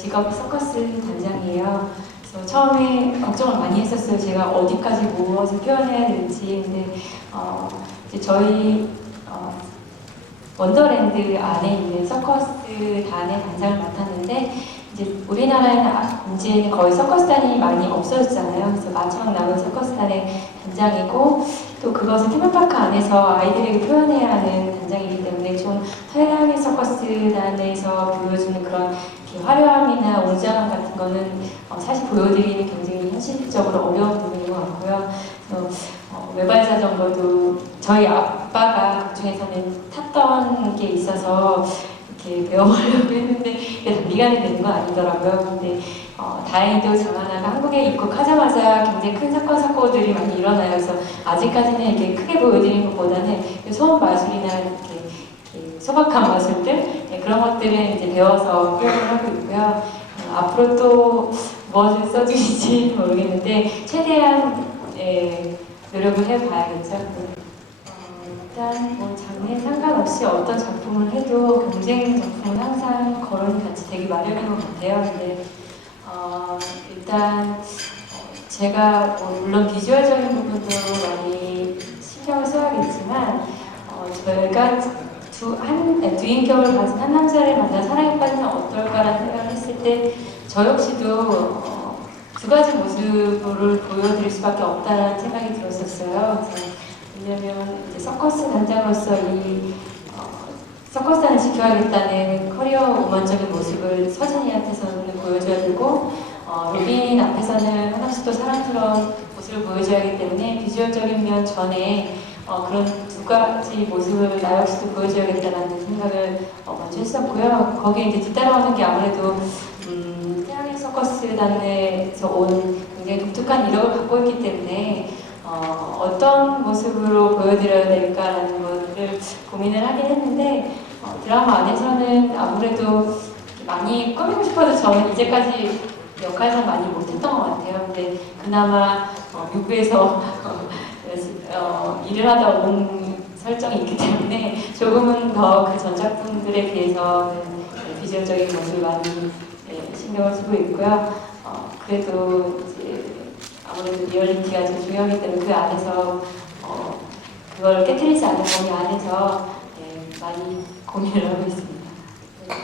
직업 서커스 단장이에요. 그래서 처음에 걱정을 많이 했었어요. 제가 어디까지 모아서 표현해야 될지. 근데 어, 이제 저희 어, 원더랜드 안에 있는 서커스 단의 단장을 맡았는데 이제 우리나라에는 아, 이제 거의 서커스단이 많이 없어졌잖아요. 그래서 마청 남은 서커스단의 단장이고 또 그것은 테마파크 안에서 아이들에게 표현해야 하는 단장이기 웅장함 같은 거는 어, 사실 보여드리는 굉장히 현실적으로 어려운 부분인 것 같고요. 어, 외발 자전거도 저희 아빠가 그 중에서는 탔던 게 있어서 이렇게 배워보려고 했는데 그게 단기간에 되는 건 아니더라고요. 근데 어, 다행히도 장하나가 한국에 입국하자마자 굉장히 큰 사건 사고들이 많이 일어나요. 그래서 아직까지는 이렇게 크게 보여드리는 것보다는 그 소음 마술이나 이렇게 소박한 마술들 네, 그런 것들은 이제 배워서 표현을 하고 있고요. 어, 앞으로 또 무엇을 써주실지 모르겠는데 최대한 예, 노력을 해봐야겠죠. 일단 뭐 장르에 상관없이 어떤 작품을 해도 경쟁 작품은 항상 거론이 같이 되기 마련인 것 같아요. 근데 어, 일단 어, 제가 뭐 물론 비주얼적인 부분도 많이 신경을 써야겠지만 어, 저희가 두, 한, 네, 겨울 가진 한 남자를 만나 사랑에 빠지면 어떨까라는 생각을 했을 때 저 역시도 어, 두 가지 모습을 보여드릴 수밖에 없다는 생각이 들었었어요. 이제 서커스 단장으로서 이 어, 서커스단을 지켜야겠다는 커리어 우먼적인 모습을 서진이한테서는 보여줘야 되고 어, 로빈 앞에서는 하나씩 또 사랑스러운 모습을 보여줘야 하기 때문에 비주얼적인 면 전에 어, 그런 두 가지 모습을 나 역시도 보여줘야겠다는 생각을 어, 먼저 했었고요. 거기에 이제 뒤따라오는 게 아무래도 음, 태양의 서커스단에서 온 굉장히 독특한 이력을 갖고 있기 때문에 어, 어떤 모습으로 보여드려야 될까라는 것을 고민을 하긴 했는데 어, 드라마 안에서는 아무래도 많이 꾸미고 싶어도 저는 이제까지 역할상 많이 못했던 것 같아요. 근데 그나마 어, 미국에서 어, 일을 하다 온 설정이 있기 때문에 조금은 더 그 전 작품들에 비해서는 네, 비주얼적인 것을 많이 네, 신경을 쓰고 있고요. 어, 그래도 이제 아무래도 리얼리티가 제일 중요하기 때문에 그 안에서 어, 그걸 깨뜨리지 않는 범위 안에서 네, 많이 고민을 하고 있습니다. 네.